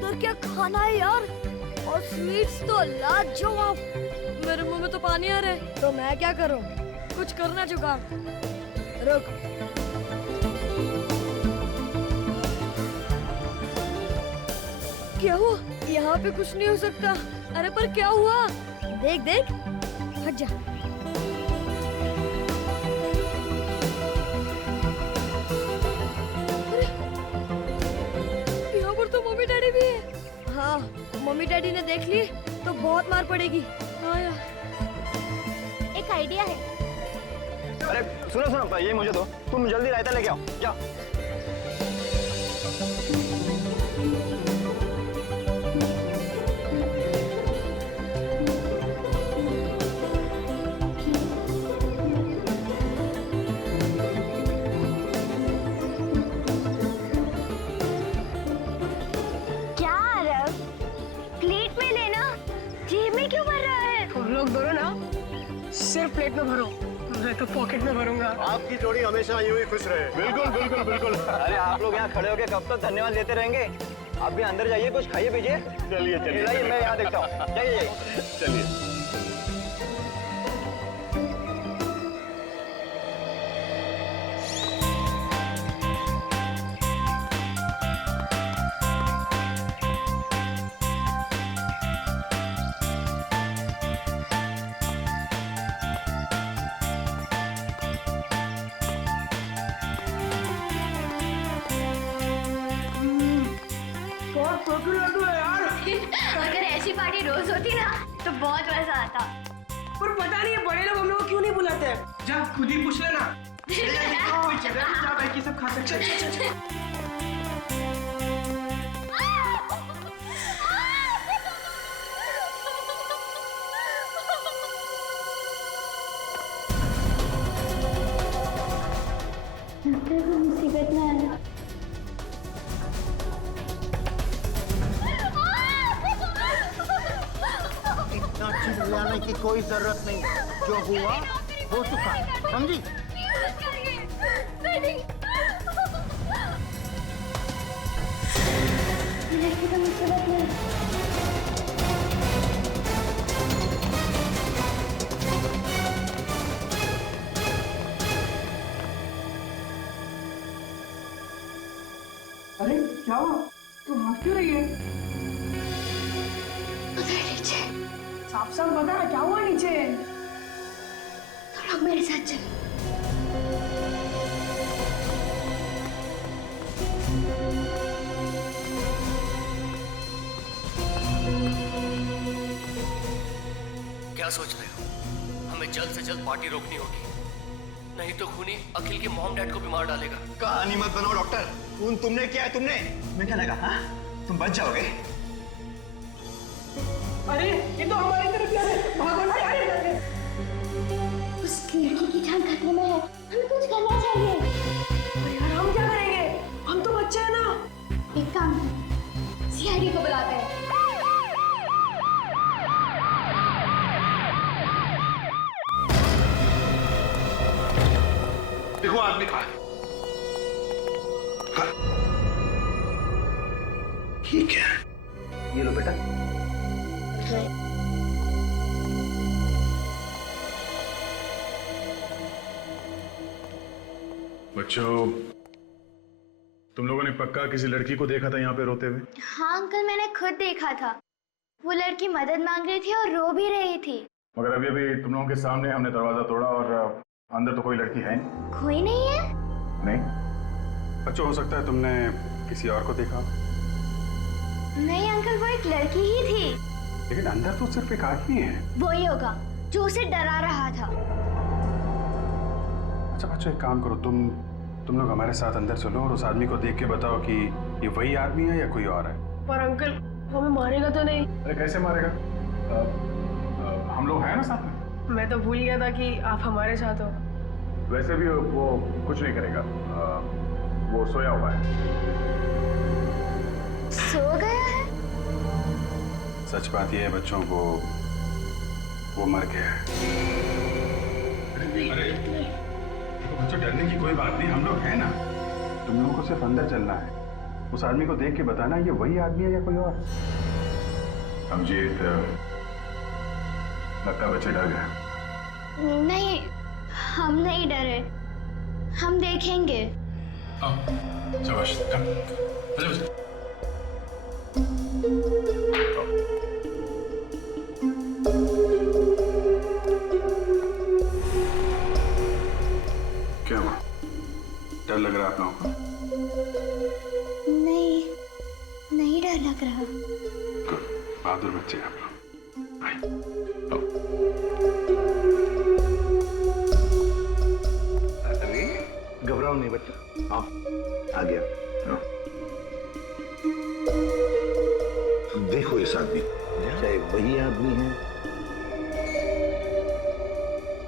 अंदर क्या खाना है यार, और स्वीट्स तो लाजवाब। मेरे मुंह में तो पानी आ रहा है। तो मैं क्या करूं? कुछ करना जुगाड़। रुक, क्या हुआ? यहाँ पे कुछ नहीं हो सकता। अरे पर क्या हुआ? देख देख, हट जा। अरे, यहाँ पर तो मम्मी डैडी भी है। हाँ, मम्मी डैडी ने देख ली तो बहुत मार पड़ेगी। हाँ यार, एक आइडिया है। अरे सुनो सुनो, ये मुझे दो, तुम जल्दी रायता लेके आओ, जाओ। क्या आरव, प्लेट में लेना, जेब में क्यों भर रहा है? तुम लोग दोनों ना सिर्फ प्लेट में भरो, मैं तो पॉकेट में भरूंगा। आपकी जोड़ी हमेशा यूं ही खुश रहे। बिल्कुल बिल्कुल बिल्कुल। अरे आप लोग यहाँ खड़े होके कब तक धन्यवाद देते रहेंगे? आप भी अंदर जाइए, कुछ खाइए पीजिए। चलिए चलिए जाइए, मैं यहाँ देखता हूँ। जाइए जाइए। चलिए। अगर ऐसी पार्टी रोज होती ना तो बहुत मजा आता। पर पता नहीं ये बड़े लोग हम लोग क्यों नहीं बुलाते? जा खुद ही पूछ लेना। कोई जगह नहीं जहाँ बैठ के सब खा सकते हैं। मुसीबत में आना। इतना चिल्लाने की कोई जरूरत नहीं, जो हुआ हो चुका, समझी? मुसीबत में अरे क्या हुआ? तुम हंस क्यों रही है? उधर नीचे। साफ साफ बता ना क्या हुआ नीचे? तुम लोग मेरे साथ चलो। क्या सोच रहे हो? हमें जल्द से जल्द पार्टी रोकनी होगी, नहीं तो खूनी अखिल के मॉम डैड को भी मार डालेगा। कहानी मत बनाओ डॉक्टर। खून तुमने किया है, तुमने। तुम्हें क्या लगा? हाँ, तुम बच जाओगे? अरे ये तो हमारी तरफ जा रहे हैं, भागो ना यार। उस लड़की की जान खतरे में है, हमें कुछ करना चाहिए। अरे यार हम क्या करेंगे? हम तो बच्चे हैं ना। एक काम करो, सीआईडी को बुलाते हैं। देखो आदमी कहाँ है? ठीक है, ये लो बेटा। बच्चों, तुम लोगों ने पक्का किसी लड़की को देखा था यहाँ पे रोते हुए? हाँ अंकल, मैंने खुद देखा था। वो लड़की मदद मांग रही थी और रो भी रही थी। मगर अभी अभी तुम लोगों के सामने हमने दरवाजा तोड़ा और अंदर तो कोई लड़की है नहीं। कोई नहीं है? नहीं बच्चों, हो सकता है तुमने किसी और को देखा। नहीं अंकल, वो एक लड़की ही थी। लेकिन अंदर तो सिर्फ एक आदमी है। वही होगा जो उसे डरा रहा था। अच्छा बच्चों, एक काम करो, तुम लोग हमारे साथ अंदर चलो और उस आदमी को देख के बताओ कि ये वही आदमी है या कोई और है। पर अंकल हमें मारेगा तो नहीं? अरे कैसे मारेगा? हम लोग हैं ना साथ में। मैं तो भूल गया था कि आप हमारे साथ हो। वैसे भी वो कुछ नहीं करेगा, वो सोया हुआ है। सो गया है? सच बात यह है बच्चों, वो मर गया है। अरे बच्चों, डरने की कोई बात नहीं, हम लोग हैं ना। तुम लोगों को सिर्फ अंदर चलना है, उस आदमी को देख के बताना ये वही आदमी है या कोई और। अभिजीत, लगता है बच्चे डर गए। नहीं, हम नहीं डरे, हम देखेंगे। शाबाश, क्या हुआ? डर लग रहा है आप लोगों को? नहीं, नहीं डर लग रहा। बहादुर बच्चे आप लोग। अरे घबराओ नहीं बच्चा, आओ, आ गया। देखो इस आदमी को, चाहे वही आदमी है।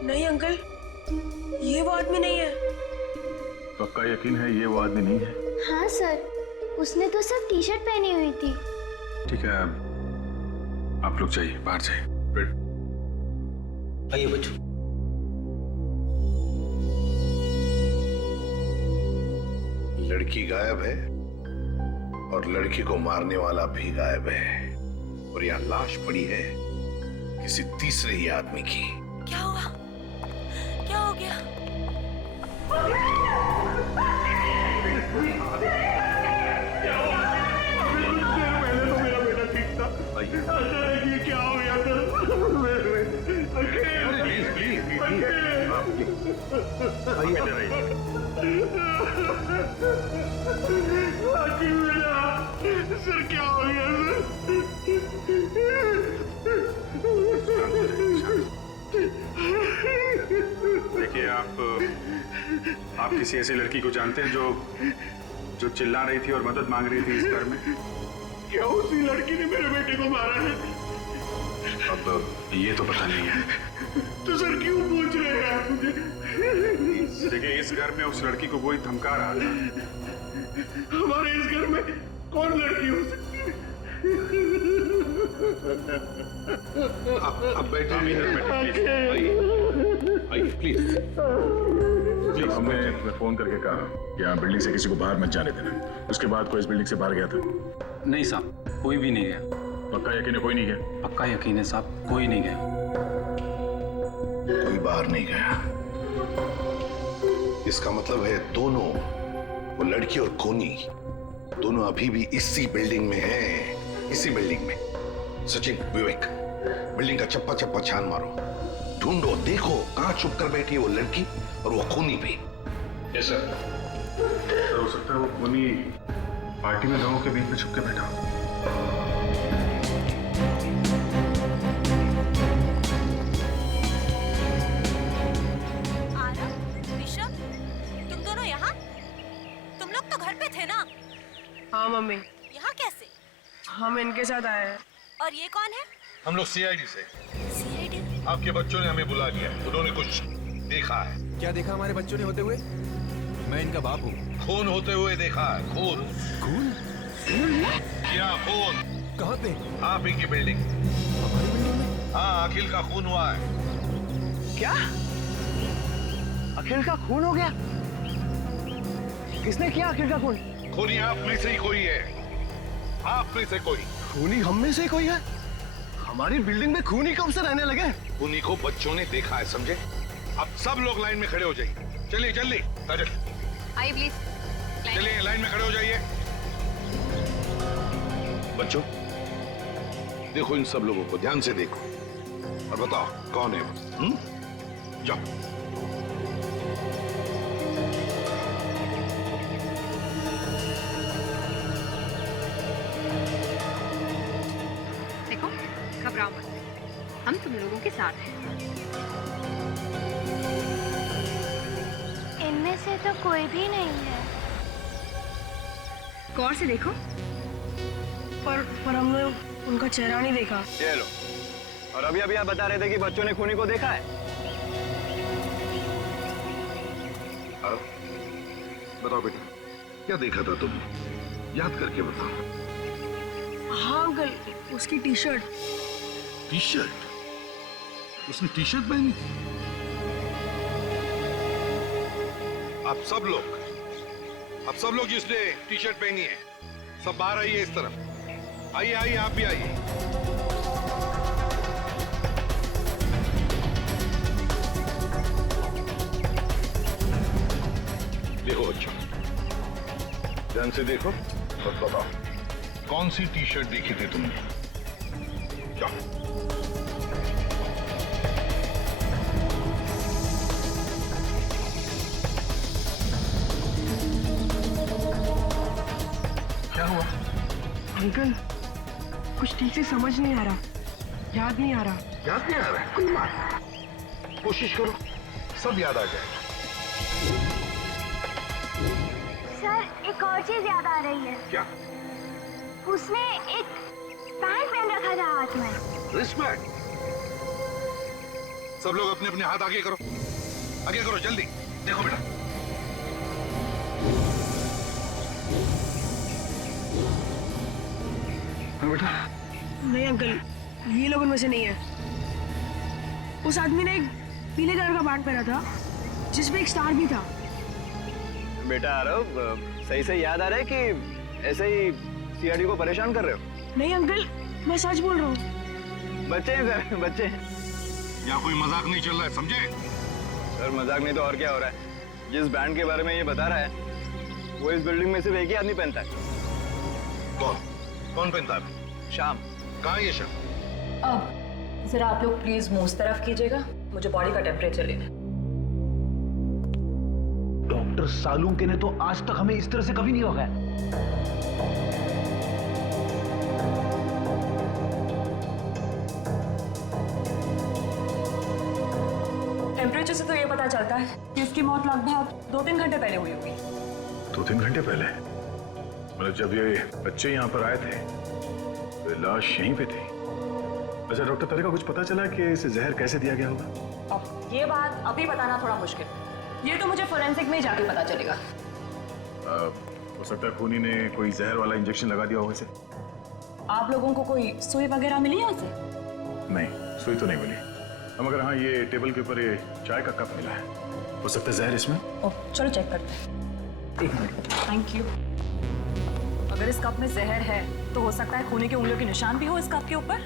नहीं अंकल, ये वो आदमी नहीं है। पक्का यकीन है ये वो आदमी नहीं है? हाँ सर, उसने तो सिर्फ टी शर्ट पहनी हुई थी। ठीक है, आप लोग जाइए, बाहर जाइए। आइए बच्चों। लड़की गायब है और लड़की को मारने वाला भी गायब है, और यहाँ लाश पड़ी है किसी तीसरे ही आदमी की। क्या हुआ? क्या हो गया? सर क्या हो गया देखिए, आप किसी ऐसी लड़की को जानते हैं जो चिल्ला रही थी और मदद मांग रही थी इस घर में? क्या उसी लड़की ने मेरे बेटे को मारा है? अब ये तो पता नहीं है। तो सर क्यों पूछ रहे हैं आप मुझे? देखिए, इस घर में उस लड़की को कोई धमका रहा था। हमारे इस घर में कौन लड़की हो सकती है? अब बैठे, आइए प्लीज। मैं फोन करके कहा कि आप बिल्डिंग से किसी को बाहर मत जाने देना। उसके बाद कोई इस बिल्डिंग से बाहर गया था? नहीं साहब, कोई भी नहीं गया। पक्का यकीन है कोई नहीं गया? पक्का यकीन है साहब, कोई नहीं गया। कोई बाहर नहीं गया, इसका मतलब है दोनों, वो लड़की और कोनी, दोनों अभी भी इसी बिल्डिंग में हैं, इसी बिल्डिंग में। सचिन, विवेक, बिल्डिंग का चप्पा चप्पा छान मारो, ढूंढो, देखो कहां छुप कर बैठी है वो लड़की और वो खूनी भी। Yes sir. हो सकता है वो खूनी पार्टी में लोगों के बीच में छुप के बैठा हो। हाँ मम्मी, यहाँ कैसे? हम इनके साथ आए हैं। और ये कौन है? हम लोग सीआईडी से। सीआईडी? आपके बच्चों ने हमें बुला लिया, उन्होंने कुछ देखा है। क्या देखा हमारे बच्चों ने होते हुए? मैं इनका बाप हूँ। खून होते हुए देखा है, खून। खून? क्या खून? कहाँ पे? आप ही की बिल्डिंग। हमारी बिल्डिंग में? हाँ, अखिल का खून हुआ है। क्या? अखिल का खून हो गया? किसने किया अखिल का खून? खूनी आप में से ही कोई है, आप में से कोई। खूनी हम में से कोई है? हमारी बिल्डिंग में खूनी कब से रहने लगे? खूनी को बच्चों ने देखा है, समझे? अब सब लोग लाइन में खड़े हो जाइए। चलिए जल्दी, काजल आइए प्लीज। चलिए लाइन में खड़े हो जाइए। बच्चों देखो, इन सब लोगों को ध्यान से देखो और बताओ कौन है वो। जाओ। देखो, घबराओ मत, हम तुम लोगों के साथ हैं। इनमें से तो कोई भी नहीं है। गौर से देखो। पर हमने उनका चेहरा नहीं देखा। ये लो। और अभी आप बता रहे थे कि बच्चों ने खूनी को देखा है। बताओ बेटा, क्या देखा था तुमने? याद करके बताओ। हाँ अंकल, उसकी टी शर्ट। T shirt? उसने टी शर्ट पहनी? आप सब लोग जिसने टी शर्ट पहनी है, सब बाहर आइए इस तरफ। आइए आइए, आप भी आइए। देखो बच्चों, ध्यान से देखो और बताओ कौन सी टी शर्ट देखी थी तुमने? जाओ। क्या हुआ? अंकल कुछ ठीक से समझ नहीं आ रहा, याद नहीं आ रहा। याद नहीं आ रहा है? कोई बात नहीं। कोशिश करो, सब याद आ जाएगा। सर एक और चीज याद आ रही है। क्या? उसने एक पैंट पहन रखा था हाथ में। रिस्पेक्ट। सब लोग अपने अपने हाथ आगे करो, आगे करो जल्दी। देखो बेटा, बेटा नहीं अंकल, ये लोग उनमें से नहीं है। उस आदमी ने एक पीले कलर का पैंट पहना था जिसमें एक स्टार भी था। बेटा आरव, सही से याद आ रहा है कि ऐसे ही सीआरडी को परेशान कर रहे हो? नहीं अंकल, मैं सच बोल रहा हूँ। बच्चे हैं सर, बच्चे हैं। यहाँ कोई मजाक नहीं चल रहा है, समझे? सर मजाक नहीं तो और क्या हो रहा है? जिस बैंड के बारे में ये बता रहा है वो इस बिल्डिंग में सिर्फ एक ही आदमी पहनता है। कौन पहनता है? शाम। कहाँ है ये शाम? अब जरा आप लोग प्लीज मुंह उस तरफ कीजिएगा, मुझे बॉडी का टेम्परेचर लेना है। डॉक्टर सालुंके ने तो आज तक हमें इस तरह से कभी नहीं होगा। टेम्परेचर से तो ये पता चलता है कि उसकी मौत लगभग 2-3 घंटे पहले हुई होगी। 2-3 घंटे पहले? मतलब जब ये बच्चे यहाँ पर आए थे तो लाश यहीं पे थी। अच्छा डॉक्टर, तेरे का कुछ पता चला कि इसे जहर कैसे दिया गया होगा? अब ये बात अभी बताना थोड़ा मुश्किल, ये तो मुझे फोरेंसिक में ही जाके पता चलेगा। हो सकता है खूनी ने कोई जहर वाला इंजेक्शन लगा दिया होगा इसे। आप लोगों को कोई सुई वगैरह मिली है उसे? नहीं, सुई तो नहीं मिली। मगर हाँ, ये टेबल के ऊपर ये चाय का कप मिला है, हो सकता है जहर इसमें। ओह चलो चेक करते हैं। 1 मिनट। Thank you. अगर इस कप में जहर है तो हो सकता है खूनी के उंगलियों के निशान भी हो इस कप के ऊपर।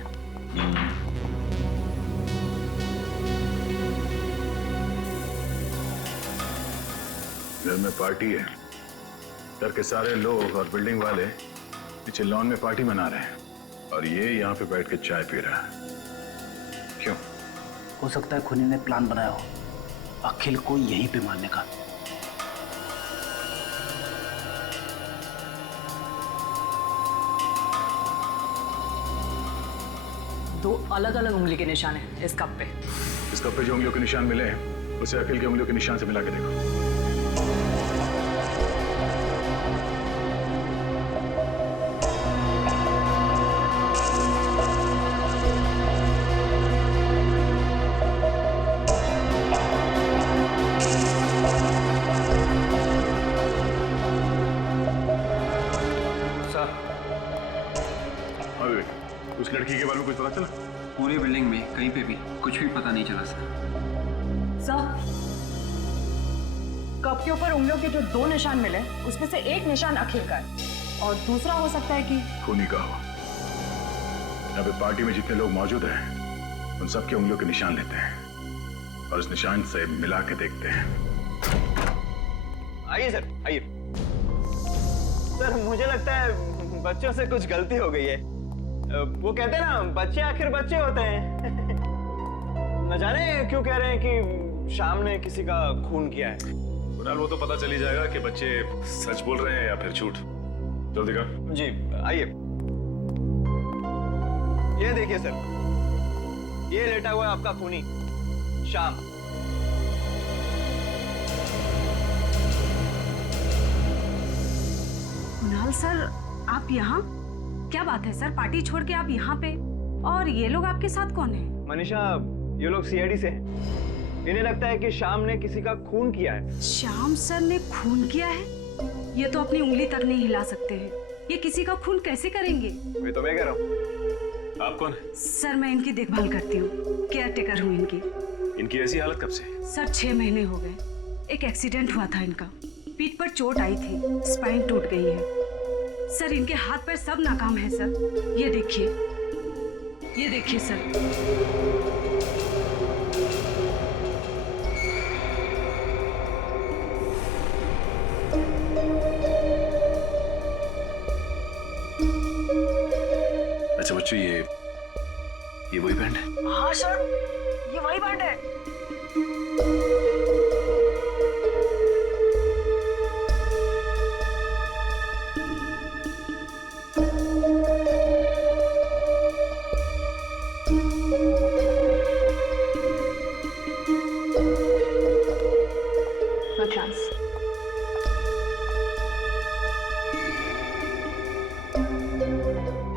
घर में पार्टी है, घर के सारे लोग और बिल्डिंग वाले पीछे लॉन में पार्टी मना रहे हैं और ये यहाँ पे बैठ के चाय पी रहा है। क्यों? हो सकता है खूनी ने प्लान बनाया हो अखिल को यहीं पे मारने का। दो अलग अलग उंगली के निशान हैं इस कप पे। इस कप पे जो उंगलियों के निशान मिले हैं उसे अखिल की उंगलियों के निशान से मिला के देखो। उस लड़की के बारे में कुछ पता चला? पूरी बिल्डिंग में कहीं पे भी कुछ भी पता नहीं चला सर, कप के ऊपर उंगलियों के जो 2 निशान मिले उसमें से एक निशान अखिल का है और दूसरा हो सकता है कि खूनी का हो। यहाँ पे पार्टी में जितने लोग मौजूद हैं उन सबके उंगलियों के निशान लेते हैं और इस निशान से मिला के देखते हैं। आइए सर, आइए। सर मुझे लगता है बच्चों से कुछ गलती हो गई है। वो कहते हैं ना, बच्चे आखिर बच्चे होते हैं। न जाने क्यों कह रहे हैं कि शाम ने किसी का खून किया है। फिलहाल वो तो पता चल ही जाएगा कि बच्चे सच बोल रहे हैं या फिर झूठ। जल्दी का। जी आइए। ये देखिए सर, ये लेटा हुआ है आपका खूनी शाम। कुणाल सर, आप यहाँ? क्या बात है सर, पार्टी छोड़ के आप यहाँ पे? और ये लोग आपके साथ कौन है? मनीषा, ये लोग सीआईडी से हैं। इन्हें लगता है कि शाम ने किसी का खून किया है। श्याम सर ने खून किया है? ये तो अपनी उंगली तक नहीं हिला सकते हैं। ये किसी का खून कैसे करेंगे? मैं तो मैं कह रहा हूँ। आप कौन? सर मैं इनकी देखभाल करती हूँ, केयर टेकर हूँ इनकी। इनकी ऐसी हालत कब से? सर 6 महीने हो गए। एक एक्सीडेंट हुआ था इनका, पीठ पर चोट आई थी, स्पाइन टूट गई है। सर इनके हाथ पैर सब नाकाम है सर। ये देखिए सर। अच्छा बच्चों, ये वही बैंड है? हाँ सर, ये वही बैंड है। No chance.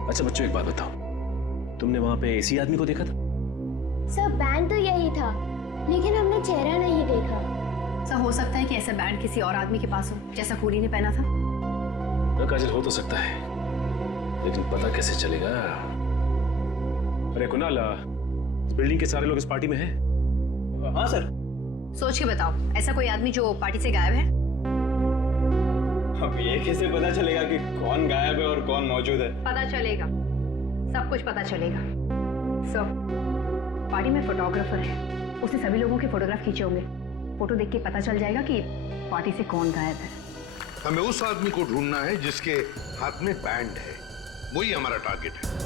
अच्छा बच्चों, एक बात बताओ, तुमने वहां पे इसी आदमी को देखा था? सर बैंड तो यही था, लेकिन हमने चेहरा नहीं देखा। सर हो सकता है कि ऐसा बैंड किसी और आदमी के पास हो, जैसा खूनी ने पहना था। ना काजल, हो तो सकता है, लेकिन पता कैसे चलेगा? अरे कुणाल, इस बिल्डिंग के सारे लोग इस पार्टी में हैं? हाँ सर। सोच के बताओ, ऐसा कोई आदमी जो पार्टी से गायब है? अब ये कैसे पता चलेगा कि कौन गायब है और कौन मौजूद है? पता चलेगा, सब कुछ पता चलेगा। सर, पार्टी में फोटोग्राफर है, उसने सभी लोगों के फोटोग्राफ खींचे होंगे। फोटो देख के पता चल जाएगा कि पार्टी से कौन गायब है। हमें उस आदमी को ढूंढना है जिसके हाथ में बैंड है, वही हमारा टारगेट है।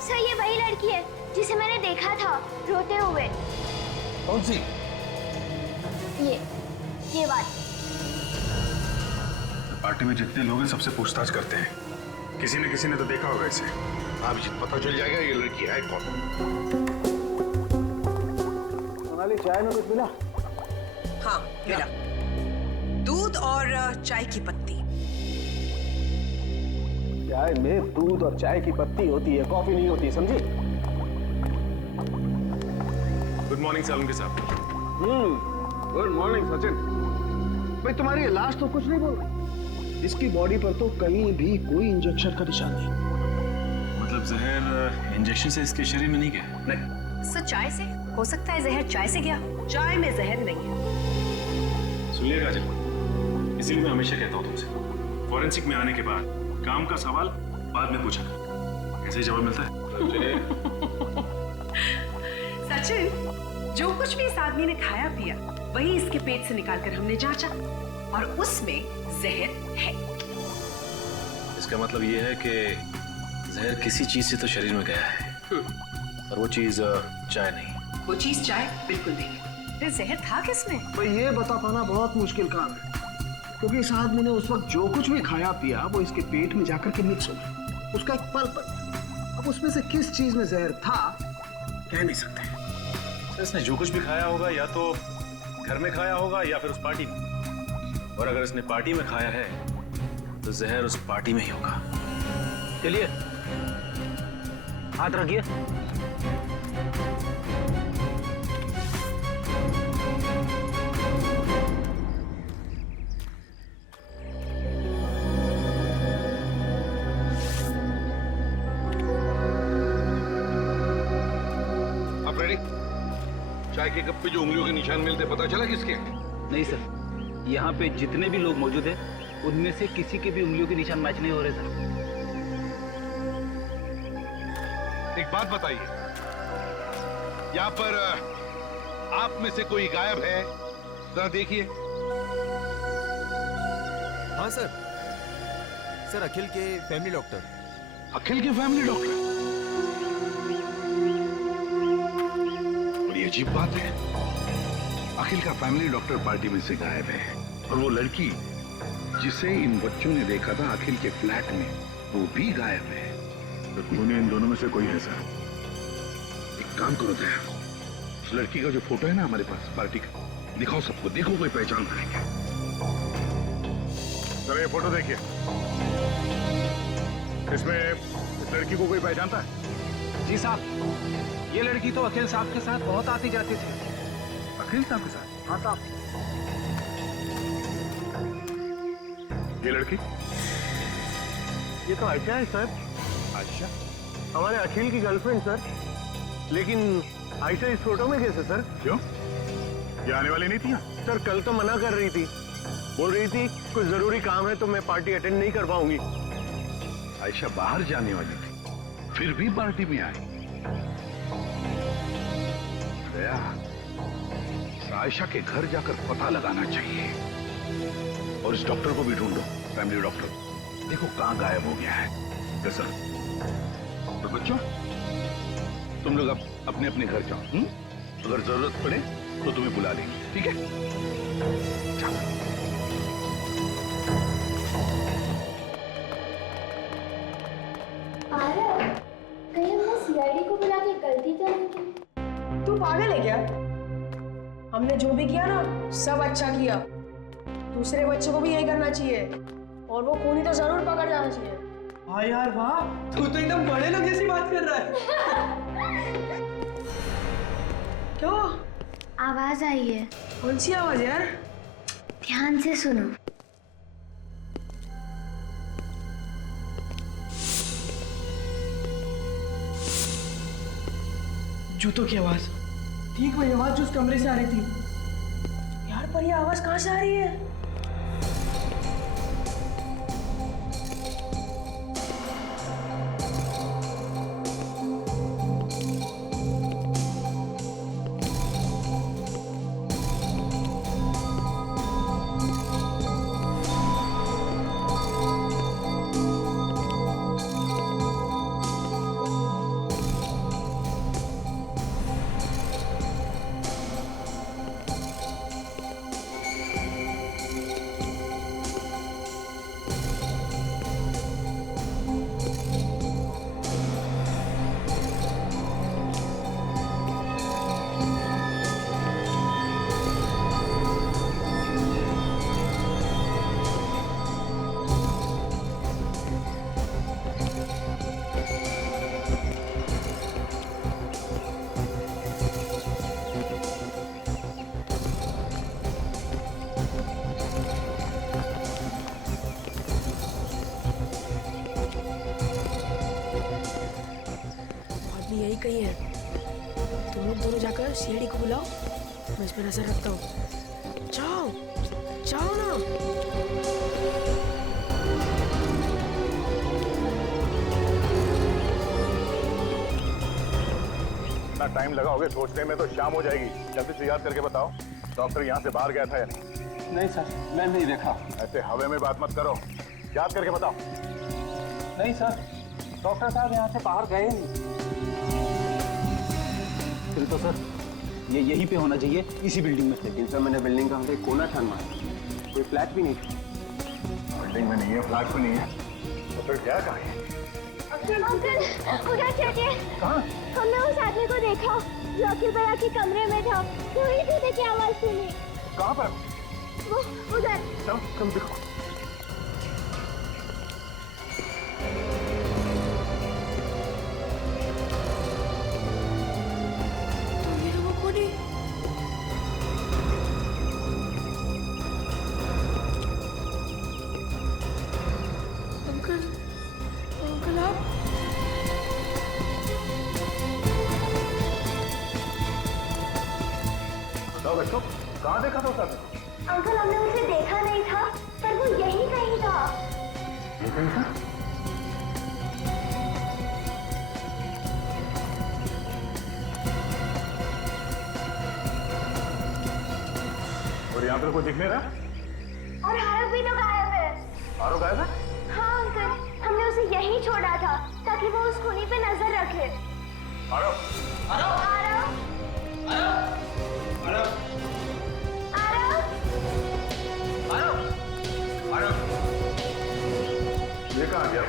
सर ये वही लड़की है जिसे मैंने देखा था रोते हुए। कौन सी? ये बात। पार्टी में जितने लोग हैं सबसे पूछताछ करते हैं, किसी न किसी ने तो देखा होगा इसे। अभिजीत, पता चल जाएगा ये लड़की है कौन। सोनाली, चाय में कुछ मिला? हाँ मिला, दूध और चाय की पत्ती। चाय में दूध और चाय की पत्ती होती है, कॉफी नहीं होती, समझी? गुड मॉर्निंग सालुंके साहब। Good morning Sachin. भाई तुम्हारी लाश तो कुछ नहीं बोल रही। इसकी बॉडी पर तो कहीं भी कोई इंजेक्शन का निशान नहीं। मतलब जहर इंजेक्शन से इसके शरीर में नहीं गया? नहीं। सर चाय से हो सकता है जहर चाय से गया, चाय में जहर नहीं है। सुनिए काजल, इसीलिए मैं हमेशा कहता हूँ तुमसे, फॉरेंसिक में आने के बाद काम का सवाल बाद में पूछा करो। ऐसे ही जवाब मिलता है। सचिन, जो कुछ भी इस आदमी ने खाया पिया वही इसके पेट से निकालकर हमने जांचा और उसमें जहर है। इसका मतलब ये है कि जहर किसी चीज से तो शरीर में गया है, और वो चीज चाय नहीं। वो चीज चाय बिल्कुल नहीं है। फिर जहर था किसमें? भाई ये बता पाना बहुत मुश्किल काम है, क्योंकि इस आदमी ने उस वक्त जो कुछ भी खाया पिया वो इसके पेट में जाकर के मिक्स हो गया, उसका एक पल्प बना। अब उसमें से किस चीज में जहर था कह नहीं सकते। इसने जो कुछ भी खाया होगा या तो घर में खाया होगा या फिर उस पार्टी में, और अगर इसने पार्टी में खाया है तो जहर उस पार्टी में ही होगा। चलिए, हाथ रखिए। आप रेडी? चाय के कप पे जो उंगलियों के निशान मिलते पता चला किसके? नहीं सर, यहाँ पे जितने भी लोग मौजूद हैं उनमें से किसी के भी उंगलियों के निशान मैच नहीं हो रहे सर। एक बात बताइए, यहाँ पर आप में से कोई गायब है? जरा देखिए। हाँ सर, अखिल के फैमिली डॉक्टर। अखिल के फैमिली डॉक्टर? बड़ी अजीब बात है, अखिल का फैमिली डॉक्टर पार्टी में से गायब है, और वो लड़की जिसे इन बच्चों ने देखा था अखिल के फ्लैट में, वो भी गायब है। तो खूनी इन दोनों में से कोई है सर। एक काम करो दया, उस लड़की का जो फोटो है ना हमारे पास पार्टी का, दिखाओ सबको, देखो कोई पहचान करेंगे। सर ये फोटो देखिए, इसमें इस लड़की को कोई पहचानता है? जी साहब, ये लड़की तो अखिल साहब के साथ बहुत आती जाती थी। अखिल साहब के साथ? हाँ साहब। ये लड़की? ये तो आयशा है सर। आयशा? हमारे अखिल की गर्लफ्रेंड सर। लेकिन आयशा इस फोटो में कैसे सर? क्यों? ये आने वाली नहीं थी यहाँ? सर कल तो मना कर रही थी, बोल रही थी कुछ जरूरी काम है तो मैं पार्टी अटेंड नहीं कर पाऊंगी। आयशा बाहर जाने वाली थी, फिर भी पार्टी में आई। दया, आयशा के घर जाकर पता लगाना चाहिए और इस डॉक्टर को भी ढूंढो, फैमिली डॉक्टर। देखो कहां गायब हो गया है। कैसा? तो बच्चों, तुम लोग अपने अपने घर जाओ। अगर जरूरत पड़े तो तुम्हें बुला लेंगे, ठीक है? चलो। कहीं हमने सीआईडी को बुला के गलती तो नहीं की? तू पागल है क्या? हमने जो भी किया ना सब अच्छा किया। दूसरे बच्चों को भी यही करना चाहिए और वो खूनी तो जरूर पकड़ जाना चाहिए। हाँ यार वाह, तू तो एकदम बड़े लोग जैसी बात कर रहा है। क्यों? आवाज आई है। कौन सी आवाज यार? ध्यान से सुनो। जूतों की आवाज। ठीक वही आवाज जो उस कमरे से आ रही थी। यार पर ये आवाज कहाँ से आ रही है? यही कहीं है। तुम लोग दोनों जाकर सीआईडी को बुलाओ, मैं इस पर नजर रखता हूँ। जाओ जाओ ना। इतना टाइम लगाओगे सोचने में तो शाम हो जाएगी। जल्दी से याद करके बताओ, डॉक्टर यहाँ से बाहर गया था या नहीं? नहीं सर, मैं नहीं देखा। ऐसे हवे में बात मत करो, याद करके बताओ। नहीं सर, डॉक्टर साहब यहाँ से बाहर गए नहीं। फिर तो सर ये यहीं पे होना चाहिए, इसी बिल्डिंग में। लेकिन सर मैंने बिल्डिंग का एक कोना छान मारा, कोई फ्लैट भी नहीं था। बिल्डिंग में नहीं है, फ्लैट में नहीं है, तो फिर क्या करें? अंकल, उधर चलिए। कहाँ? हमने उस आदमी को देखा जो अखिल भैया के कमरे में था। वही जूते की आवाज सुनी। कहाँ पर? वो उधर। चलो तुम देखो। बच्चों, कहाँ देखा था उस आदमी? अंकल हमने उसे देखा नहीं था, पर वो यही कहीं था। ये कहीं था? और यहाँ पर कोई दिख नहीं रहा? और आरव भी तो गायब है। आरव गायब है? हाँ अंकल, हमने उसे यहीं छोड़ा था ताकि वो उस खूनी पे नजर रखे। आरव! आरव! आरव! आरव! ये कहाँ गया?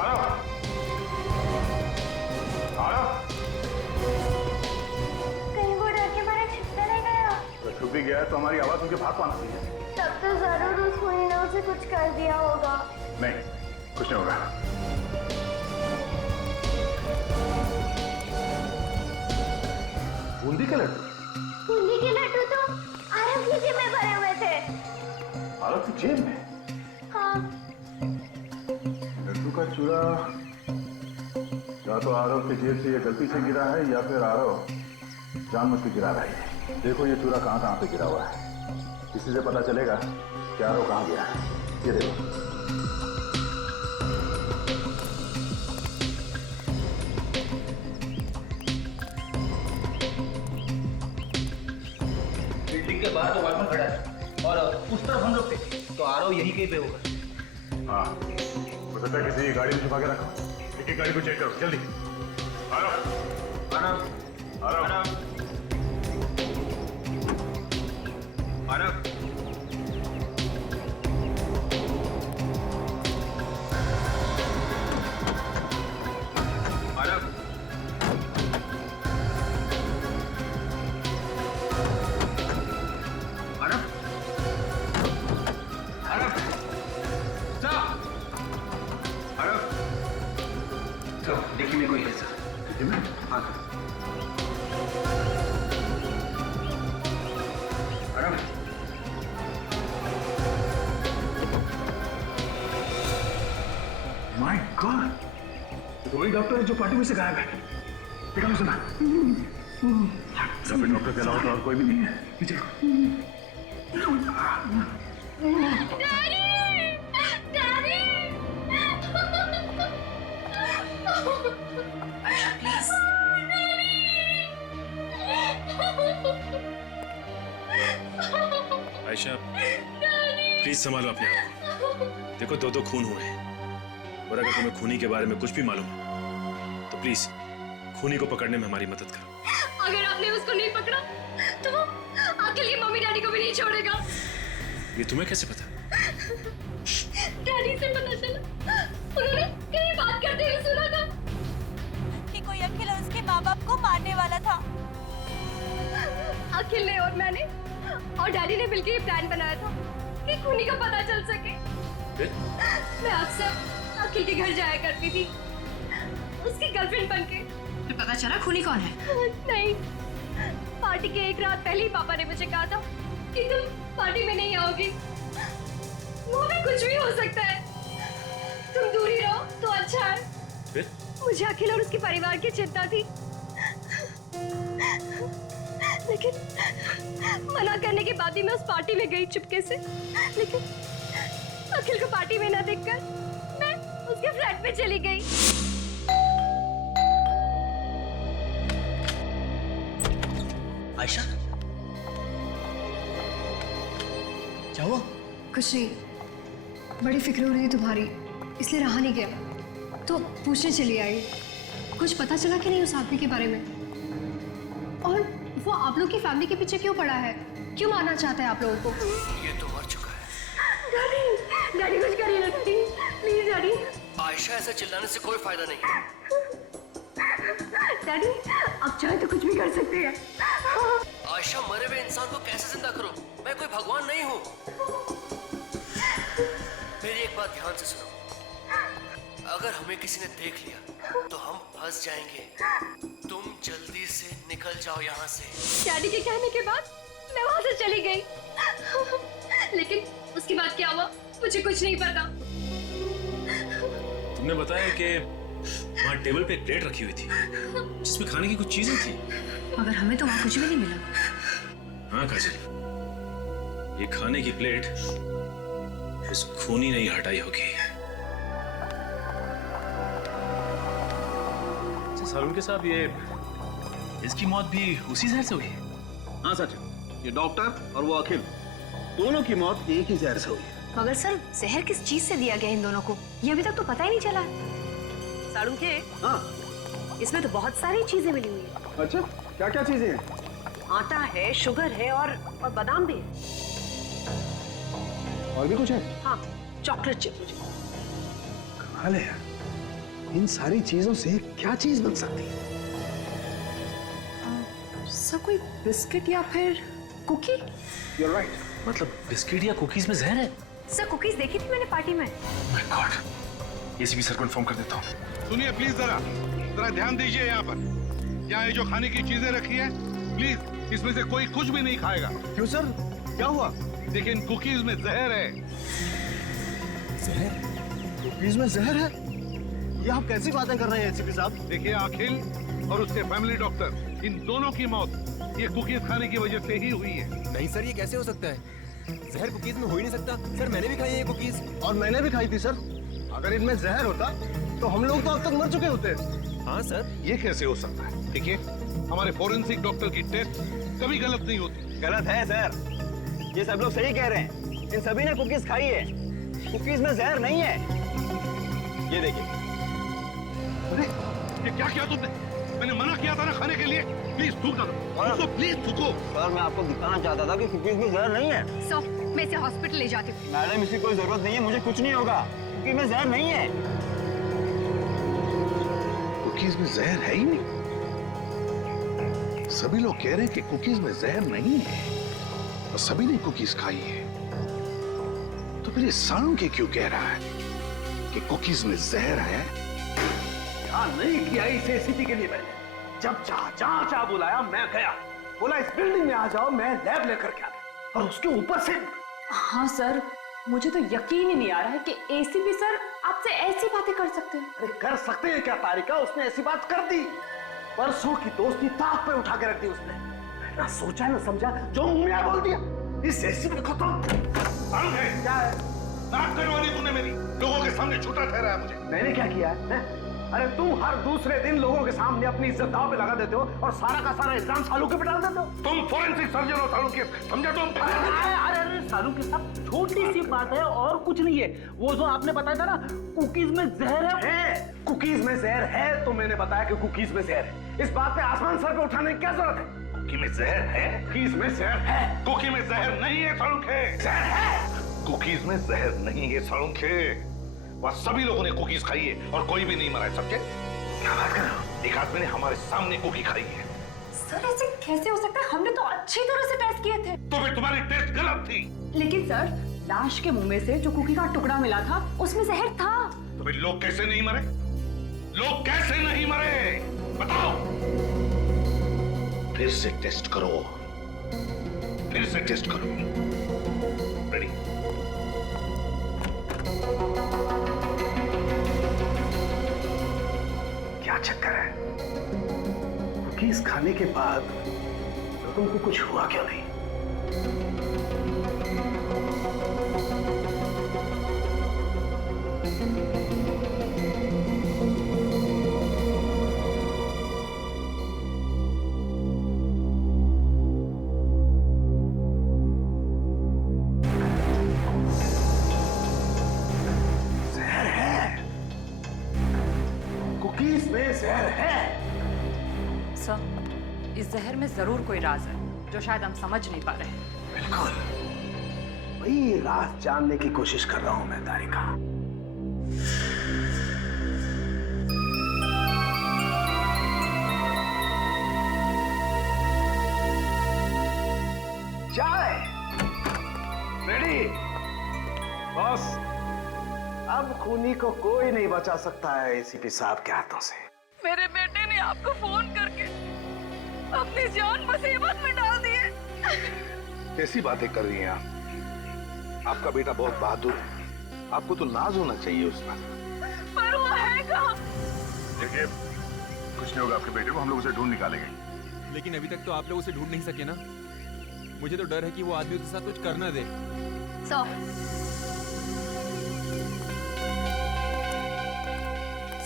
आरव! आरव! कहीं वो डर के मारे छिप तो नहीं गया? तो छुप भी गया है तो हमारी आवाज उनके भाग पाना चाहिए। तब तो जरूर उस खूनी ने उसे कुछ कर दिया होगा। नहीं, कुछ नहीं होगा। बूंदी के लड्डू? बूंदी के लड्डू तो आरव की जेब में भरे हुए थे। आरव की जेब में? का चूरा या तो आरव के जेब से ये गलती से गिरा है या फिर आरव जानबूझ के गिरा रहा है। देखो ये चूरा कहाँ कहाँ पे गिरा हुआ है, इसी से पता चलेगा कि आरव कहाँ गया है। ये देखो। बिल्डिंग के बाहर तो वॉचमैन खड़ा है और उस तरफ हम लोग थे, तो आरव यही कहीं पे होगा। हाँ, हो सकता है किसी गाड़ी में छुपा के रखो। एक एक गाड़ी को चेक करो जल्दी। आरव, आरव, आरव, आरव, देखिए मेरे को ये सर। हाँ आराम। माय गॉड, तो वही डॉक्टर है जो पार्टी में से गायब है। निकालो सुना। सब डॉक्टर के अलावा तो और कोई भी नहीं है। पीछे आयशा प्लीज संभालो अपने आप को। देखो दो खून हुए हैं और अगर तुम्हें खूनी के बारे में कुछ भी मालूम है तो प्लीज खूनी को पकड़ने में हमारी मदद करो। अगर आपने उसको नहीं पकड़ा तो वो अखिल की मम्मी डैडी को भी नहीं छोड़ेगा। ये तुम्हें कैसे पता? डैडी से पता चला, उन्होंने कहीं बात करते हुए सुना था कि कोई अखिल और उसके माँ बाप को मारने वाला था। अखिल ने और मैंने और डैडी ने मिलकर ये प्लान बनाया था कि खूनी का पता चल सके। मैं अक्सर अखिल के घर जाया करती थी उसकी गर्लफ्रेंड बनके। फिर पता चला खूनी कौन है? नहीं, पार्टी के एक रात पहले ही पापा ने मुझे कहा था कि तुम पार्टी में नहीं आओगी। वो भी कुछ भी हो सकता है, तुम दूर ही रहो तो अच्छा है। फिर? मुझे अखिल और उसके परिवार की चिंता थी, लेकिन मना करने के बाद ही मैं उस पार्टी में गई चुपके से। लेकिन अखिल को पार्टी में ना देखकर मैं उसके फ्लैट पे चली गई। आयशा, क्या हुआ? कुछ नहीं, बड़ी फिक्र हो रही है तुम्हारी, इसलिए रहा नहीं गया तो पूछने चली आई। कुछ पता चला कि नहीं उस आदमी के बारे में? और वो आप लोग की फैमिली के पीछे क्यों पड़ा है? क्यों मारना चाहता है आप लोगों को? ये तो मर चुका है। डैडी, डैडी कुछ करिए ना डैडी, प्लीज डैडी। आयशा, ऐसे चिल्लाने से कोई फायदा नहीं। डैडी, आप चाहे तो कुछ भी कर सकते हैं। आयशा, मरे हुए इंसान को कैसे जिंदा करूं? मैं कोई भगवान नहीं हूं। मेरी एक बात ध्यान से सुनो, अगर हमें किसी ने देख लिया तो हम फंस जाएंगे। तुम जल्दी से निकल जाओ यहाँ से। डैडी के कहने के बाद मैं वहाँ से चली गई, लेकिन उसके बाद क्या हुआ मुझे कुछ नहीं पता। तुमने बताया कि वहाँ टेबल पे एक प्लेट रखी हुई थी जिसमें खाने की कुछ चीजें थी, मगर हमें तो वहाँ कुछ भी नहीं मिला। हाँ काजल, ये खाने की प्लेट उस खूनी ने ही हटाई होगी। सारुण के साहब, ये इसकी मौत भी उसी जहर से हुई है? हाँ सच, ये डॉक्टर और वो अखिल दोनों की मौत एक ही जहर से हुई है। मगर सर, जहर किस चीज से दिया गया इन दोनों को, ये अभी तक तो पता ही नहीं चला। सारुण के, हाँ इसमें तो बहुत सारी चीजें मिली हुई है। अच्छा, क्या क्या चीजें हैं? आटा है, शुगर है और बादाम भी है। और भी कुछ है? हाँ, चॉकलेट चिप। कमाल है यार, इन सारी चीजों से क्या चीज बन सकती है? सर, कोई बिस्किट या फिर कुकी? You're right. मतलब बिस्किट या कुकीज में जहर है? सर, कुकीज देखी थी मैंने पार्टी में। माय गॉड, एसीपी सर को इन्फॉर्म कर देता हूँ। सुनिए प्लीज, जरा ध्यान दीजिए यहाँ पर। यहाँ ये जो खाने की चीजें रखी है, प्लीज इसमें से कोई कुछ भी नहीं खाएगा। क्यों सर, क्या हुआ? देखिए, इन कुकीज में जहर है। जहर? कुकीज में जहर है? ये आप कैसी बातें कर रहे हैं एसीपी साहब? देखिए अखिल और उसके फैमिली डॉक्टर, इन दोनों की मौत ये कुकीज खाने की वजह से ही हुई है। नहीं सर, ये कैसे हो सकता है? जहर कुकीज में हो ही नहीं सकता। सर मैंने भी खाई है ये कुकीज। और मैंने भी खाई थी सर। अगर इनमें जहर होता तो हम लोग तो अब तक मर चुके होते। हाँ सर। ये कैसे हो सकता है? देखिए हमारे फोरेंसिक डॉक्टर की टेस्ट कभी गलत नहीं होती। गलत है सर, ये सब लोग सही कह रहे हैं। इन सभी ने कुकीज खाई है, कुकीज में जहर नहीं है। ये देखिए। अरे ये क्या किया तुमने? मैंने मना किया था ना खाने के लिए। प्लीज थूक दो, प्लीज थूको। सर मैं आपको दिखाना चाहता था कि कुकीज में जहर नहीं है। सर मैं इसे हॉस्पिटल ले जाती हूँ। मैडम इसकी कोई जरूरत नहीं है, मुझे कुछ नहीं होगा। कुकीज में जहर नहीं है। कुकीज में जहर है ही नहीं। सभी लोग कह रहे हैं कि कुकीज में जहर नहीं है और सभी ने कुकीज खाई है। तो फिर ये सालू के क्यों कह रहा है कि कुकीज में जहर है? क्या नहीं किया इस एसीपी के लिए मैंने। जब जहाँ चाह बुलाया मैं गया। बोला इस बिल्डिंग में आ जाओ, मैं लैब लेकर के आ गया। और उसके ऊपर से हाँ सर, मुझे तो यकीन ही नहीं आ रहा है कि एसीपी सर आपसे ऐसी बातें कर सकते हैं। अरे कर सकते हैं क्या तारिका? उसने ऐसी बात कर दी। परसों की दोस्ती ताक पे उठा के रख दी उसने। ना सोचा ना समझा, जो मुंह में आया बोल दिया। इस एसीपी को तो क्या है? नाक कटवानी तूने मेरी, लोगों के सामने झूठा ठहराया मुझे। मैंने क्या किया है? अरे तुम हर दूसरे दिन लोगों के सामने अपनी इज्जत दांव पे लगा देते हो और सारा का सारा इल्जाम सालू के पे डाल देते हो। तुम फोरेंसिक सर्जन हो सालू के, समझा तुम? अरे सालू के साथ छोटी सी बात है और कुछ नहीं है। वो जो आपने बताया था ना कुकीज में जहर है। कुकीज में जहर है तो मैंने बताया कि कुकीज में जहर है। इस बात पे आसमान सर पे उठाने की क्या जरूरत है? कुकी में जहर है? कुकीज में जहर है। कुकी में जहर नहीं है सालू के। जहर है। कुकीज में जहर नहीं है सालू के। वह सभी लोगों ने कुकीज खाई है और कोई भी नहीं मरा है। समझे? क्या बात कर रहे हो? एक आदमी ने हमारे सामने कुकी खाई है। सर ऐसे कैसे हो सकता है? हमने तो अच्छी तरह से टेस्ट किए थे। तो फिर तुम्हारी टेस्ट गलत थी। लेकिन सर लाश के मुंह में से जो कुकी का टुकड़ा मिला था उसमें जहर था। तो फिर लोग कैसे नहीं मरे? लोग कैसे नहीं मरे? बताओ। फिर से टेस्ट करो, फिर से टेस्ट करो। रेडी? क्या चक्कर है? कुकीज खाने के बाद तो तुमको कुछ हुआ क्यों नहीं? जहर है। कुकीज में जहर है। सर इस जहर में जरूर कोई राज है जो शायद हम समझ नहीं पा रहे हैं। बिल्कुल वही राज जानने की कोशिश कर रहा हूं मैं तारिका। चाय रेडी? बॉस अब खूनी को कोई नहीं बचा सकता है एसीपी साहब के हाथों से। मेरे बेटे ने आपको फोन करके अपनी जान मुसीबत में डाल दी है। कैसी बातें कर रही हैं आप? आपका बेटा बहुत बहादुर है, आपको तो नाज होना चाहिए उस पर। पर वो है कहाँ? देखिए कुछ नहीं होगा आपके बेटे को, हम लोग उसे ढूंढ निकालेंगे। लेकिन अभी तक तो आप लोग उसे ढूंढ नहीं सके ना। मुझे तो डर है कि वो आदमी उसके साथ कुछ कर ना दे।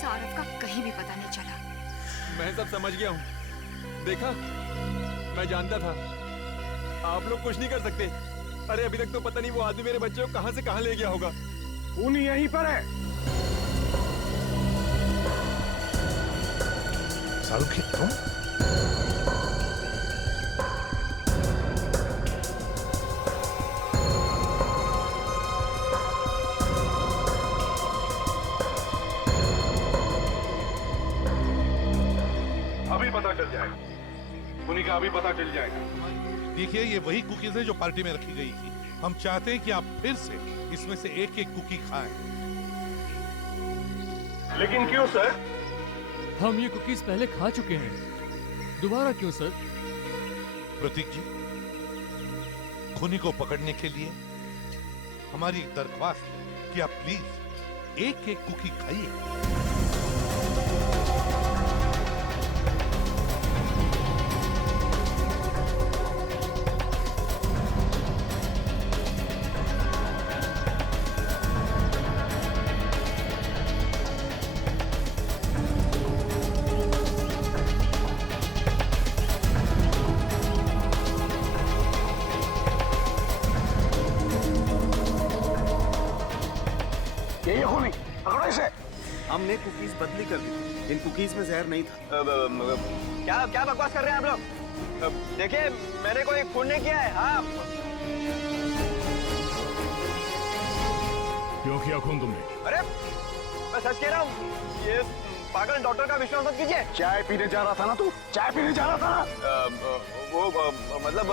सौरभ का कहीं भी पता नहीं चला। मैं सब समझ गया हूँ। देखा, मैं जानता था आप लोग कुछ नहीं कर सकते। अरे अभी तक तो पता नहीं वो आदमी मेरे बच्चे को कहां से कहां ले गया होगा। खूनी यहीं पर है। शाहरुख तुम? अभी पता चल जाएगा, खूनी का अभी पता चल जाएगा। देखिए ये वही कुकीज है जो पार्टी में रखी गई थी। हम चाहते हैं कि आप फिर से इसमें से एक एक कुकी खाएं। लेकिन क्यों सर? हम ये कुकीज पहले खा चुके हैं, दोबारा क्यों सर? प्रतीक जी, खूनी को पकड़ने के लिए हमारी एक दरख्वास्त है कि आप प्लीज एक एक कुकी खाइए। हमने कुकीज बदली कर दी। इन कुकीज में जहर नहीं था। क्या क्या बकवास कर रहे हैं आप लोग? देखिए, मैंने कोई खून नहीं किया है। हाँ, क्यों किया खून तुमने? अरे मैं सच कह रहा हूँ, ये पागल डॉक्टर का विश्वास मत कीजिए। चाय पीने जा रहा था ना तू? चाय पीने जा रहा था ना? वो मतलब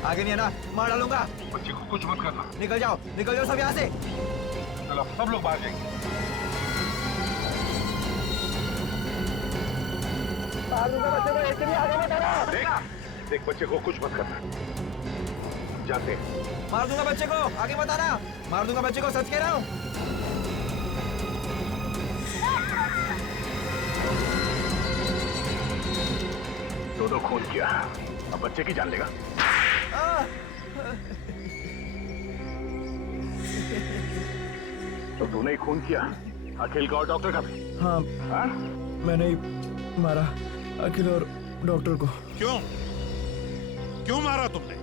आगे नहीं है ना, मार डालूंगा। बच्चे को कुछ मत करना। निकल जाओ सब यहाँ से। चलो सब लोग बाहर जाएंगे। देख बच्चे को कुछ मत करना। जाते मार दूंगा बच्चे को, आगे मत आना। मार दूंगा बच्चे को, सच कह रहा हूँ। दो खून किया, अब बच्चे की जान लेगा। तो तूने ही खून किया, अखिल का और डॉक्टर का भी? हाँ, मैंने ही मारा अखिल और डॉक्टर को। क्यों मारा तुमने?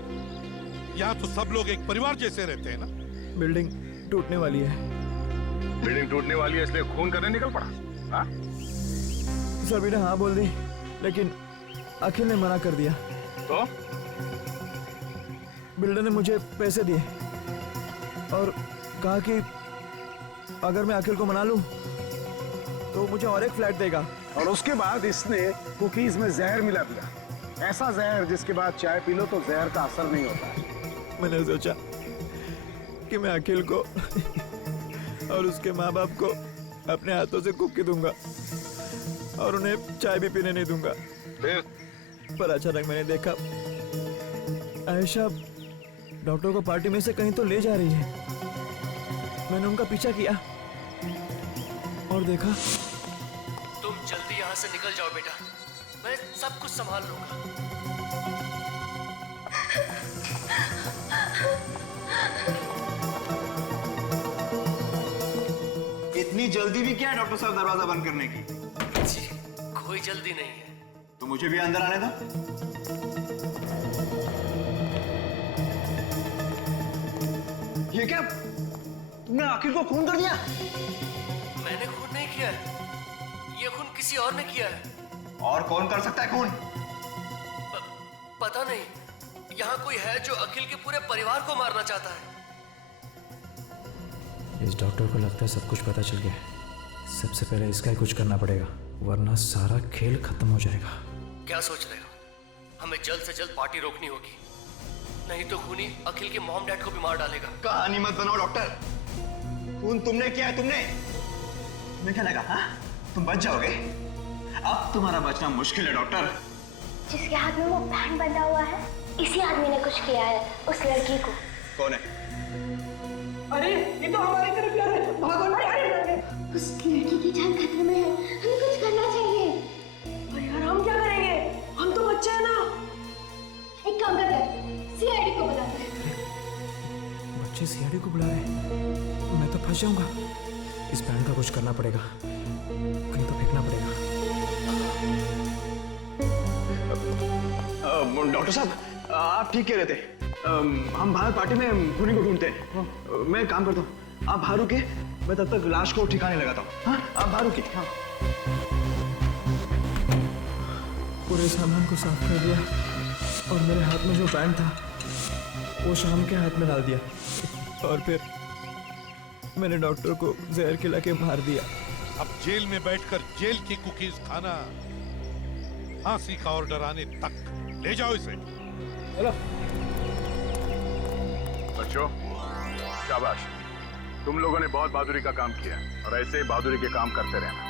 यहाँ तो सब लोग एक परिवार जैसे रहते हैं ना। बिल्डिंग टूटने वाली है। बिल्डिंग टूटने वाली है इसलिए खून करने निकल पड़ा? हाँ? सभी ने हाँ बोल दी, लेकिन अखिल ने मना कर दिया। तो बिल्डर ने मुझे पैसे दिए और कहा कि अगर मैं अखिल को मना लूं तो मुझे और एक फ्लैट देगा। और उसके बाद इसने कुकीज में जहर मिला दिया, ऐसा जहर जिसके बाद चाय पी लो तो जहर का असर नहीं होता। मैंने सोचा कि मैं अखिल को और उसके माँ बाप को अपने हाथों से कुकी दूंगा और उन्हें चाय भी पीने नहीं दूंगा। पर अचानक मैंने देखा आयशा डॉक्टर को पार्टी में से कहीं तो ले जा रही है। मैंने उनका पीछा किया और देखा। तुम जल्दी यहाँ से निकल जाओ बेटा, मैं सब कुछ संभाल लूंगा। इतनी जल्दी भी क्या है डॉक्टर साहब दरवाजा बंद करने की? जी, कोई जल्दी नहीं है। तो मुझे भी अंदर आने दो। ये क्या? तुमने अखिल को खून कर दिया? मैंने खून नहीं किया है, ये खून किसी और ने किया है। और कौन कर सकता है खून? पता नहीं, यहाँ कोई है जो अखिल के पूरे परिवार को मारना चाहता है। इस डॉक्टर को लगता है सब कुछ पता चल गया है। सबसे पहले इसका ही कुछ करना पड़ेगा, वरना सारा खेल खत्म हो जाएगा। क्या सोच रहे हो? हमें जल्द से जल्द पार्टी रोकनी होगी, नहीं तो खूनी अखिल के मॉम डैड को भी मार डालेगा। कहानी मत बनाओ डॉक्टर, खून तुमने किया है। तुम्हें क्या लगा? हाँ, तुम बच जाओगे? अब तुम्हारा बचना मुश्किल है डॉक्टर। जिसके हाथ में वो बैंड बंधा हुआ है, इसी आदमी ने कुछ किया है उस लड़की को। कौन है? अरे ये तो हमारी तरफ यार है। भागो ना यार। उस लड़की की जान खतरे में है, हमें कुछ करना चाहिए। अरे यार हम क्या करेंगे? हम तो बच्चे हैं ना। एक काम करते हैं, सीआईडी को बुलाते हैं। बच्चे सीआईडी को बुला रहे हैं? मैं तो फंस जाऊंगा। इस बैंड का कुछ करना पड़ेगा, कहीं तो फेंकना पड़ेगा। डॉक्टर साहब, आप ठीक कह रहे थे। हम बाहर पार्टी में खूनी को ढूंढते हैं। मैं एक काम करता हूँ, आप बाहर रुके, मैं तब तक लाश को ठिकाने लगाता हूँ। हाँ, आप बाहर रुके। हाँ। पूरे सामान को साफ कर दिया और मेरे हाथ में जो बैंड था वो शाम के हाथ में डाल दिया और फिर मैंने डॉक्टर को जहर खिला के मार दिया। अब जेल में बैठकर जेल की कुकीज खाना, फांसी का ऑर्डर आने तक। ले जाओ इसे। हेलो बच्चों, शाबाश, तुम लोगों ने बहुत बहादुरी का काम किया और ऐसे ही बहादुरी के काम करते रहना।